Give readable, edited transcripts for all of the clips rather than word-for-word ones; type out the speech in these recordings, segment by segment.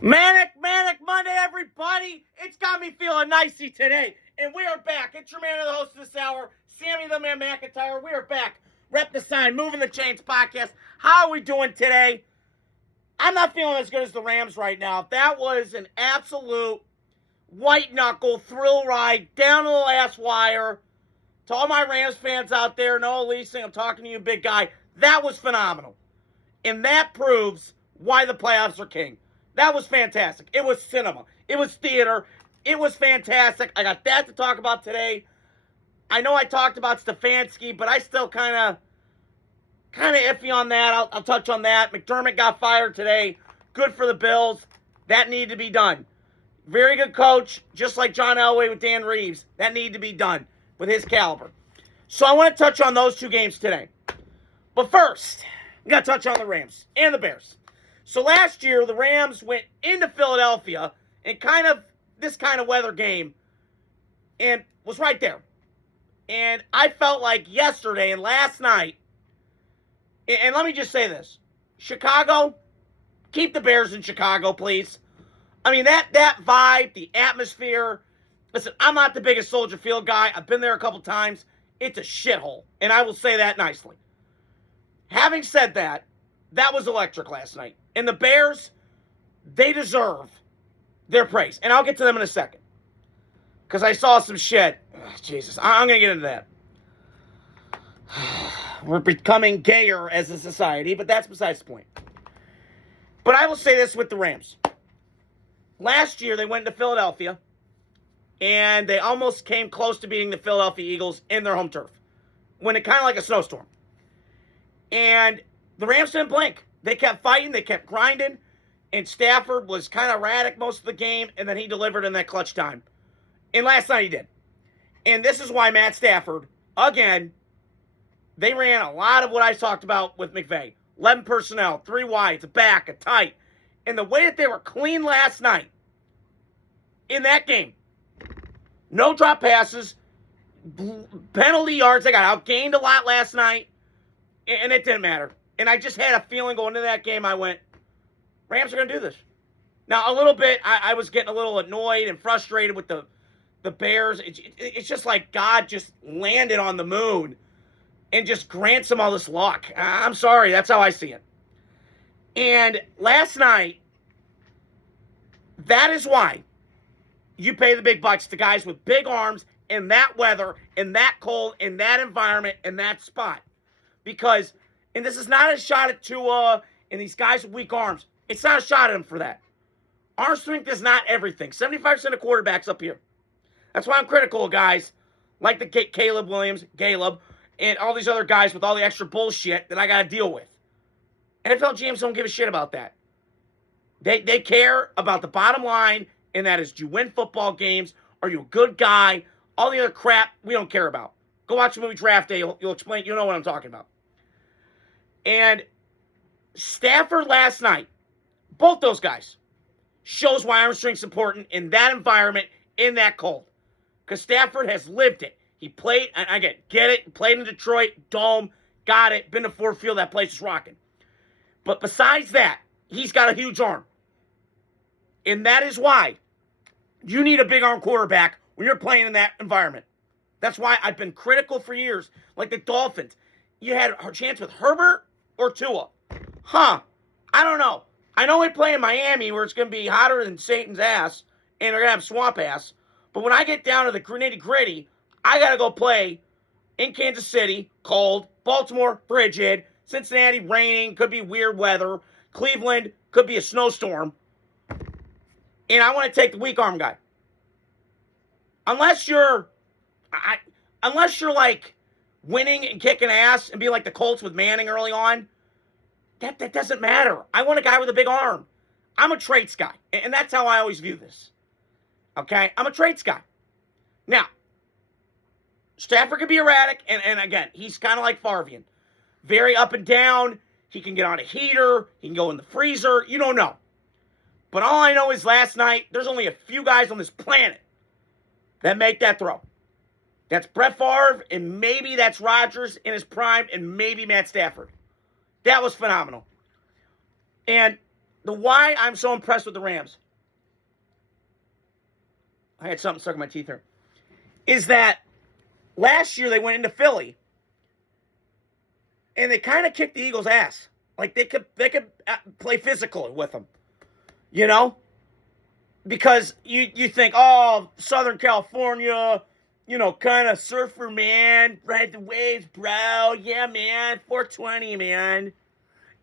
Manic Monday, everybody. It's got me feeling nicey today. And we are back. It's your man of the host of this hour, Sammy the Man McIntyre. We are back. Rep the Sign, Moving the Chains podcast. How are we doing today? I'm not feeling as good as the Rams right now. That was an absolute white knuckle thrill ride down to the last wire. To all my Rams fans out there, no leasing, I'm talking to you, big guy. That was phenomenal. And that proves why the playoffs are king. That was fantastic. It was cinema. It was theater. It was fantastic. I got that to talk about today. I know I talked about Stefanski, but I still kind of iffy on that. I'll touch on that. McDermott got fired today. Good for the Bills. That needed to be done. Very good coach, just like John Elway with Dan Reeves. That needed to be done with his caliber. So I want to touch on those two games today. But first, we got to touch on the Rams and the Bears. So last year, the Rams went into Philadelphia in this kind of weather game and was right there. And I felt like yesterday and last night, and let me just say this, Chicago, keep the Bears in Chicago, please. I mean, that vibe, the atmosphere. Listen, I'm not the biggest Soldier Field guy. I've been there a couple times. It's a shithole, and I will say that nicely. Having said that, that was electric last night. And the Bears, they deserve their praise. And I'll get to them in a second. Because I saw some shit. Oh, Jesus, I'm going to get into that. We're becoming gayer as a society, but that's besides the point. But I will say this with the Rams. Last year, they went to Philadelphia, and they almost came close to beating the Philadelphia Eagles in their home turf. When it kind of like a snowstorm. And the Rams didn't blink. They kept fighting. They kept grinding. And Stafford was kind of erratic most of the game, and then he delivered in that clutch time. And last night he did. And this is why Matt Stafford, again, they ran a lot of what I talked about with McVay. 11 personnel, 3 wides, a back, a tight. And the way that they were clean last night in that game, no drop passes, penalty yards. They got outgained a lot last night, and it didn't matter. And I just had a feeling going into that game, I went, Rams are going to do this. Now, a little bit, I was getting a little annoyed and frustrated with the Bears. It's just like God just landed on the moon and just grants them all this luck. I'm sorry, that's how I see it. And last night, that is why you pay the big bucks to guys with big arms in that weather, in that cold, in that environment, in that spot. Because, and this is not a shot at Tua and these guys with weak arms. It's not a shot at them for that. Arm strength is not everything. 75% of quarterbacks up here. That's why I'm critical of guys like the Caleb Williams, and all these other guys with all the extra bullshit that I got to deal with. NFL GMs don't give a shit about that. They care about the bottom line, and that is, do you win football games? Are you a good guy? All the other crap we don't care about. Go watch the movie Draft Day. You'll explain. You'll know what I'm talking about. And Stafford last night, both those guys, shows why arm strength's important in that environment, in that cold. Because Stafford has lived it. He played, and again, get it, played in Detroit, Dome, got it, been to Ford Field, that place is rocking. But besides that, he's got a huge arm. And that is why you need a big arm quarterback when you're playing in that environment. That's why I've been critical for years. Like the Dolphins. You had a chance with Herbert or Tua. I don't know. I know we play in Miami where it's going to be hotter than Satan's ass and they're going to have swamp ass. But when I get down to the nitty-gritty, I got to go play in Kansas City, cold, Baltimore, frigid, Cincinnati, raining, could be weird weather, Cleveland, could be a snowstorm. And I want to take the weak arm guy. Unless you're like winning and kicking ass and being like the Colts with Manning early on, that doesn't matter. I want a guy with a big arm. I'm a traits guy, and that's how I always view this. Okay? I'm a traits guy. Now, Stafford can be erratic, and again, he's kind of like Farvian. Very up and down. He can get on a heater. He can go in the freezer. You don't know. But all I know is last night, there's only a few guys on this planet that make that throw. That's Brett Favre, and maybe that's Rodgers in his prime, and maybe Matt Stafford. That was phenomenal. And the why I'm so impressed with the Rams, I had something stuck in my teeth here, is that last year they went into Philly and they kind of kicked the Eagles' ass. Like they could play physical with them, you know? Because you think, oh, Southern California, kind of surfer, man, ride the waves, bro. Yeah, man, 420, man.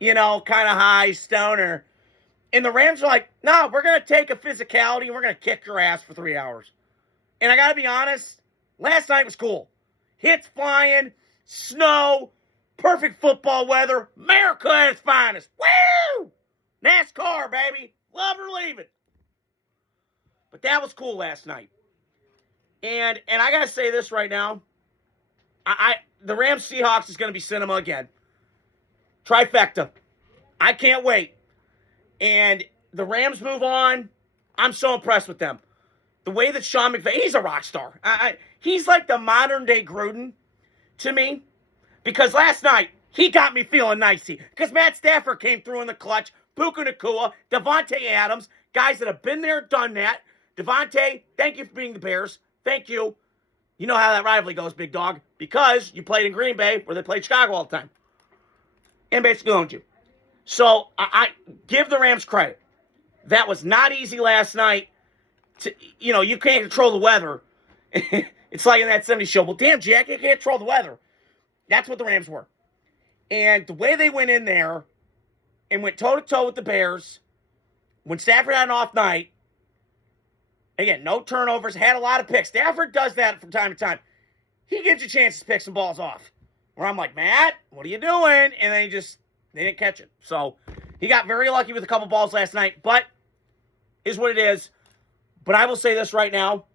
Kind of high, stoner. And the Rams are like, no, we're going to take a physicality and we're going to kick your ass for 3 hours. And I got to be honest, last night was cool. Hits flying, snow, perfect football weather, America at its finest. Woo! NASCAR, baby. Love or leave it. But that was cool last night. And I got to say this right now. The Rams-Seahawks is going to be cinema again. Trifecta. I can't wait. And the Rams move on. I'm so impressed with them. The way that Sean McVay, he's a rock star. He's like the modern-day Gruden to me. Because last night, he got me feeling nicey. Because Matt Stafford came through in the clutch. Puka Nacua, Devontae Adams, guys that have been there, done that. Devontae, thank you for being the Bears. Thank you. You know how that rivalry goes, big dog. Because you played in Green Bay, where they played Chicago all the time. And basically owned you. So, I give the Rams credit. That was not easy last night. You can't control the weather. It's like in that 70s show. Well, damn, Jack, you can't control the weather. That's what the Rams were. And the way they went in there and went toe-to-toe with the Bears, when Stafford had an off night, again, no turnovers, had a lot of picks. Stafford does that from time to time. He gives you a chance to pick some balls off. Where I'm like, Matt, what are you doing? And then they didn't catch it. So he got very lucky with a couple balls last night, but is what it is. But I will say this right now.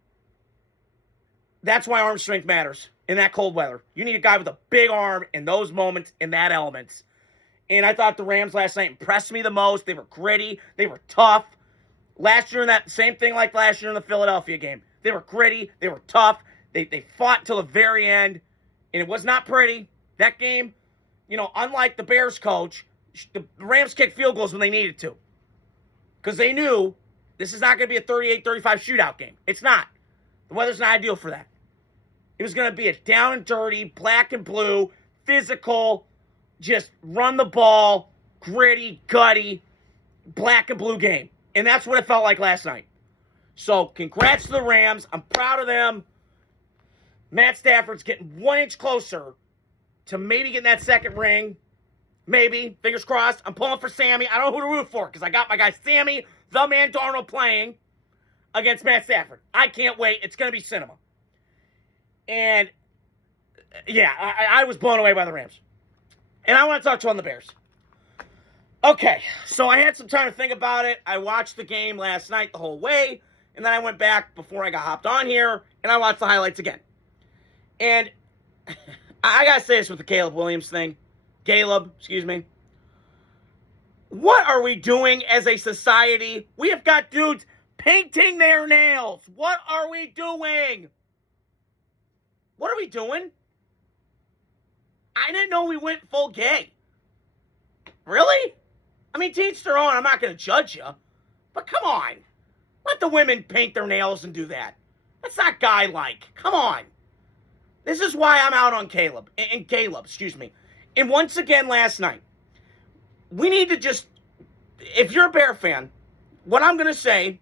That's why arm strength matters in that cold weather. You need a guy with a big arm in those moments, in that elements. And I thought the Rams last night impressed me the most. They were gritty. They were tough. Last year in that same thing like last year in the Philadelphia game. They were gritty. They were tough. They fought till the very end. And it was not pretty. That game, unlike the Bears coach, the Rams kicked field goals when they needed to. Because they knew this is not going to be a 38-35 shootout game. It's not. The weather's not ideal for that. It was going to be a down and dirty, black and blue, physical, just run the ball, gritty, gutty, black and blue game. And that's what it felt like last night. So, congrats to the Rams. I'm proud of them. Matt Stafford's getting 1 inch closer to maybe getting that second ring. Maybe. Fingers crossed. I'm pulling for Sammy. I don't know who to root for because I got my guy Sammy, the man Darnold, playing against Matt Stafford. I can't wait. It's going to be cinema. And, yeah, I was blown away by the Rams. And I want to touch on the Bears. Okay, so I had some time to think about it. I watched the game last night the whole way. And then I went back before I got hopped on here. And I watched the highlights again. And I got to say this with the Caleb Williams thing. Caleb, excuse me. What are we doing as a society? We have got dudes painting their nails. What are we doing? What are we doing? I didn't know we went full gay. Really? I mean, to each their own. I'm not going to judge you. But come on. Let the women paint their nails and do that. That's not guy-like. Come on. This is why I'm out on Caleb. And Caleb, excuse me. And once again last night, we need to just, if you're a Bear fan, what I'm going to say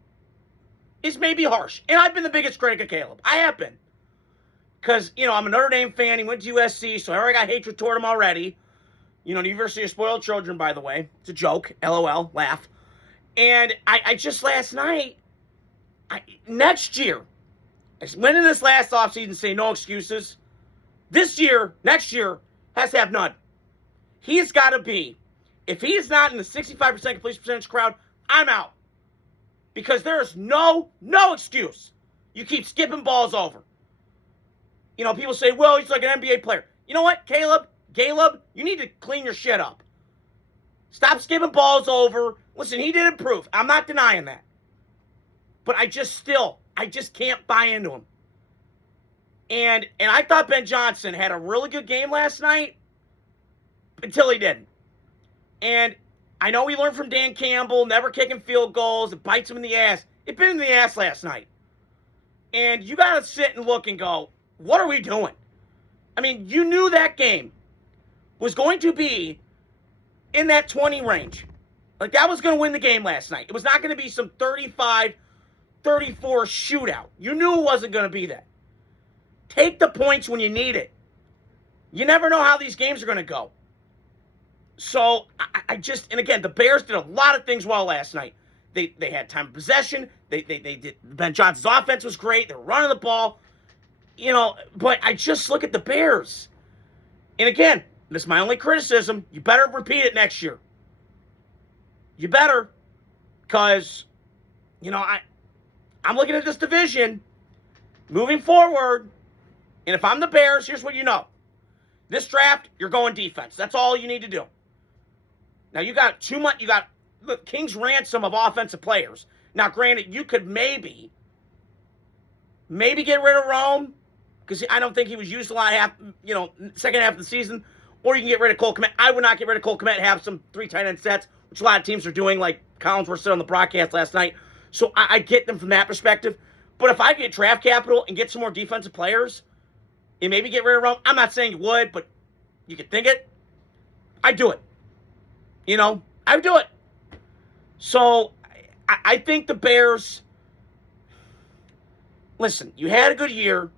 is maybe harsh. And I've been the biggest critic of Caleb. I have been. Because, I'm a Notre Dame fan. He went to USC, so I already got hatred toward him already. The University of Spoiled Children, by the way. It's a joke. LOL. Laugh. And I just last night, next year, I went in this last offseason saying no excuses. Next year, has to have none. He's got to be. If he is not in the 65% completion percentage crowd, I'm out. Because there is no excuse. You keep skipping balls over. People say, well, he's like an NBA player. You know what, Caleb, you need to clean your shit up. Stop skipping balls over. Listen, he did improve. I'm not denying that. But I just can't buy into him. And I thought Ben Johnson had a really good game last night until he didn't. And I know we learned from Dan Campbell, never kicking field goals. It bites him in the ass. It bit him in the ass last night. And you got to sit and look and go, what are we doing? I mean, you knew that game was going to be in that 20 range. Like, that was going to win the game last night. It was not going to be some 35-34 shootout. You knew it wasn't going to be that. Take the points when you need it. You never know how these games are going to go. So, and again, the Bears did a lot of things well last night. They had time of possession. They did. Ben Johnson's offense was great. They were running the ball. But I just look at the Bears. And again, this is my only criticism. You better repeat it next year. You better. Because, I'm looking at this division moving forward. And if I'm the Bears, here's what you know. This draft, you're going defense. That's all you need to do. Now, you got too much. You got the King's ransom of offensive players. Now, granted, you could maybe get rid of Rome, because I don't think he was used a lot second half of the season. Or you can get rid of Cole Kmet. I would not get rid of Cole Kmet and have some 3 tight end sets, which a lot of teams are doing, like Collinsworth said on the broadcast last night. So I get them from that perspective. But if I get draft capital and get some more defensive players and maybe get rid of Rome, I'm not saying you would, but you could think it. I'd do it. I would do it. So I think the Bears, listen, you had a good year.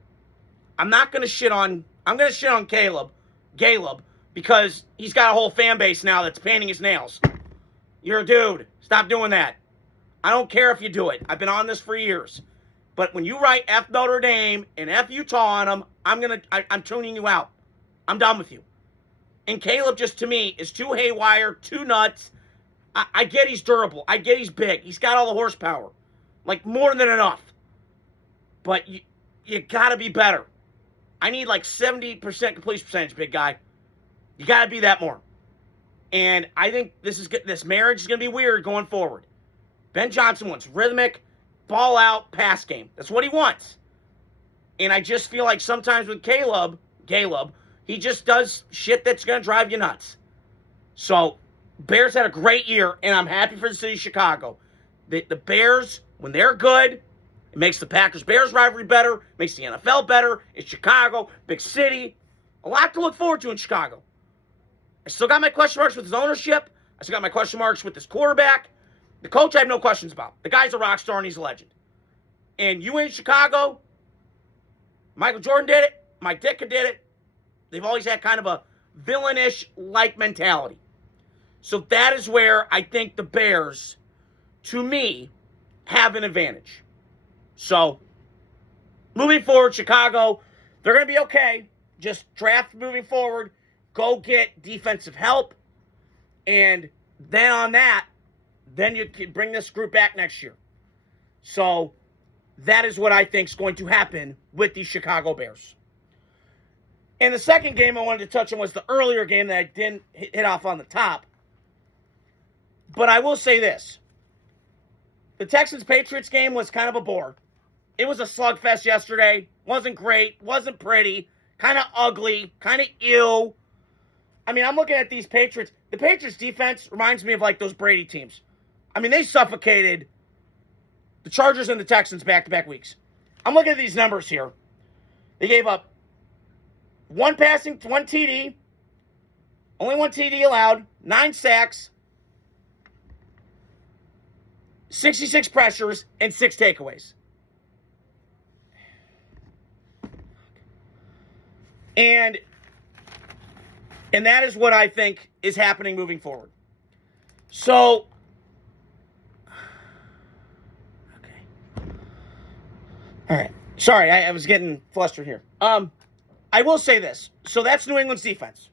I'm going to shit on Caleb, because he's got a whole fan base now that's painting his nails. You're a dude. Stop doing that. I don't care if you do it. I've been on this for years. But when you write F Notre Dame and F Utah on them, I'm tuning you out. I'm done with you. And Caleb, just to me, is too haywire, too nuts. I get he's durable. I get he's big. He's got all the horsepower. Like, more than enough. But you got to be better. I need like 70% completion percentage, big guy. You got to be that more. And I think this marriage is going to be weird going forward. Ben Johnson wants rhythmic, ball out, pass game. That's what he wants. And I just feel like sometimes with Caleb, he just does shit that's going to drive you nuts. So, Bears had a great year, and I'm happy for the city of Chicago. The Bears, when they're good, it makes the Packers-Bears rivalry better, makes the NFL better. It's Chicago, big city. A lot to look forward to in Chicago. I still got my question marks with his ownership. I still got my question marks with his quarterback. The coach I have no questions about. The guy's a rock star, and he's a legend. And you in Chicago, Michael Jordan did it. Mike Ditka did it. They've always had kind of a villainish-like mentality. So that is where I think the Bears, to me, have an advantage. So, moving forward, Chicago, they're going to be okay. Just draft moving forward. Go get defensive help. And then on that, then you can bring this group back next year. So, that is what I think is going to happen with the Chicago Bears. And the second game I wanted to touch on was the earlier game that I didn't hit off on the top. But I will say this. The Texans-Patriots game was kind of a bore. It was a slugfest yesterday. Wasn't great. Wasn't pretty. Kind of ugly. Kind of ew. I mean, I'm looking at these Patriots. The Patriots defense reminds me of like those Brady teams. I mean, they suffocated the Chargers and the Texans back-to-back weeks. I'm looking at these numbers here. They gave up one TD. Only one TD allowed. 9 sacks. 66 pressures, and 6 takeaways. And that is what I think is happening moving forward. So, okay. All right. Sorry, I was getting flustered here. I will say this. So that's New England's defense.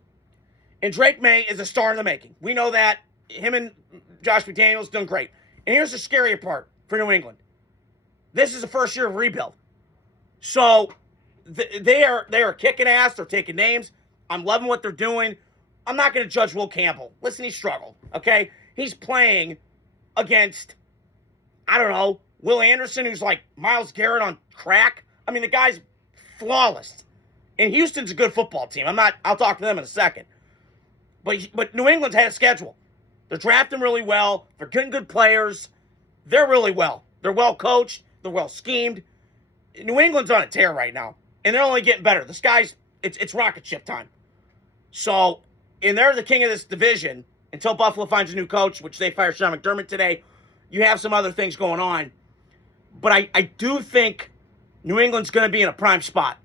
And Drake May is a star in the making. We know that. Him and Josh McDaniels doing great. And here's the scarier part for New England. This is the first year of rebuild. So they are kicking ass. They're taking names. I'm loving what they're doing. I'm not going to judge Will Campbell. Listen, he struggled, okay? He's playing against, I don't know, Will Anderson, who's like Myles Garrett on crack. I mean, the guy's flawless. And Houston's a good football team. I'll talk to them in a second. But New England's had a schedule. They're drafting really well. They're getting good players. They're really well. They're well coached. They're well schemed. New England's on a tear right now, and they're only getting better. The sky's, it's rocket ship time. So, and they're the king of this division until Buffalo finds a new coach, which they fired Sean McDermott today. You have some other things going on. But I do think New England's going to be in a prime spot.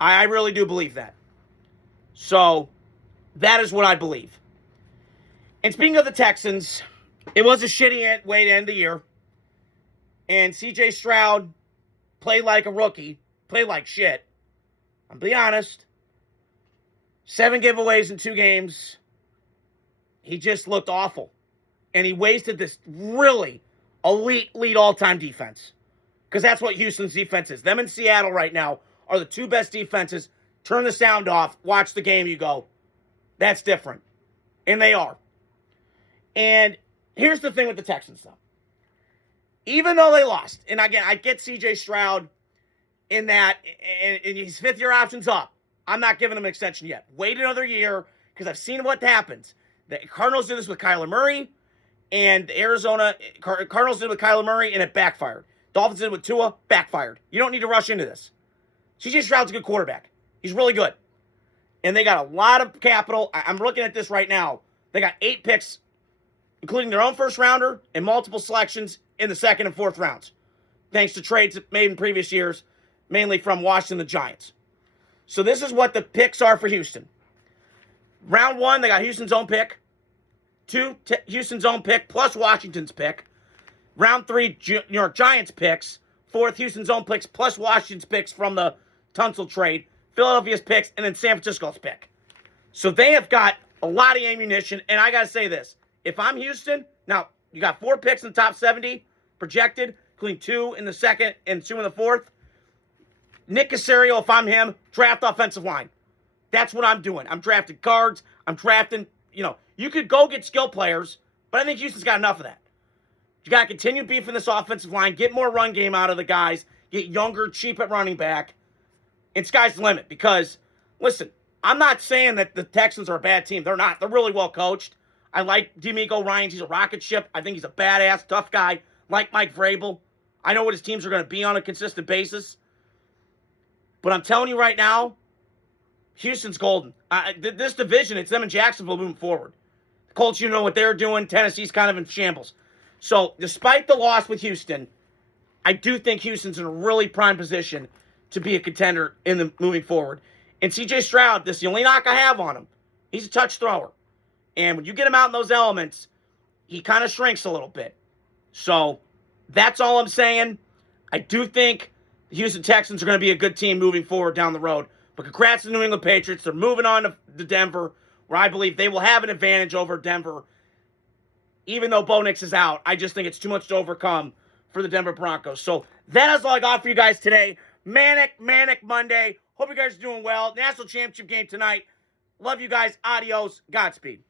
I really do believe that. So, that is what I believe. And speaking of the Texans, it was a shitty way to end the year. And C.J. Stroud played like a rookie, played like shit. I'll be honest. 7 giveaways in 2 games. He just looked awful. And he wasted this really elite all-time defense. Because that's what Houston's defense is. Them and Seattle right now are the 2 best defenses. Turn the sound off, watch the game, you go, that's different. And they are. And here's the thing with the Texans, though. Even though they lost, and again, I get C.J. Stroud in that, and his 5th-year option's up. I'm not giving him an extension yet. Wait another year, because I've seen what happens. The Cardinals did this with Kyler Murray, and Cardinals did it with Kyler Murray, and it backfired. Dolphins did it with Tua, backfired. You don't need to rush into this. C.J. Stroud's a good quarterback. He's really good. And they got a lot of capital. I'm looking at this right now. They got 8 picks, including their own first rounder and multiple selections in the 2nd and 4th rounds, thanks to trades made in previous years, mainly from Washington, the Giants. So this is what the picks are for Houston. Round 1, they got Houston's own pick. 2, Houston's own pick plus Washington's pick. Round 3, New York Giants picks. 4th, Houston's own picks plus Washington's picks from the Tunsil trade. Philadelphia's picks, and then San Francisco's pick. So they have got a lot of ammunition, and I got to say this. If I'm Houston, now, you got 4 picks in the top 70 projected, including 2 in the 2nd and 2 in the 4th. Nick Caserio, if I'm him, draft offensive line. That's what I'm doing. I'm drafting guards. I'm drafting, you could go get skill players, but I think Houston's got enough of that. You got to continue beefing this offensive line, get more run game out of the guys, get younger, cheap at running back, and sky's the limit. Because, listen, I'm not saying that the Texans are a bad team. They're not. They're really well coached. I like D'Amico Ryans. He's a rocket ship. I think he's a badass, tough guy. Like Mike Vrabel. I know what his teams are going to be on a consistent basis. But I'm telling you right now, Houston's golden. This division, it's them and Jacksonville moving forward. The Colts, you know what they're doing. Tennessee's kind of in shambles. So, despite the loss with Houston, I do think Houston's in a really prime position to be a contender in the moving forward. And C.J. Stroud, this is the only knock I have on him. He's a touch thrower. And when you get him out in those elements, he kind of shrinks a little bit. So, that's all I'm saying. I do think the Houston Texans are going to be a good team moving forward down the road. But congrats to the New England Patriots. They're moving on to Denver, where I believe they will have an advantage over Denver. Even though Bo Nix is out, I just think it's too much to overcome for the Denver Broncos. So that is all I got for you guys today. Manic Monday. Hope you guys are doing well. National Championship game tonight. Love you guys. Adios. Godspeed.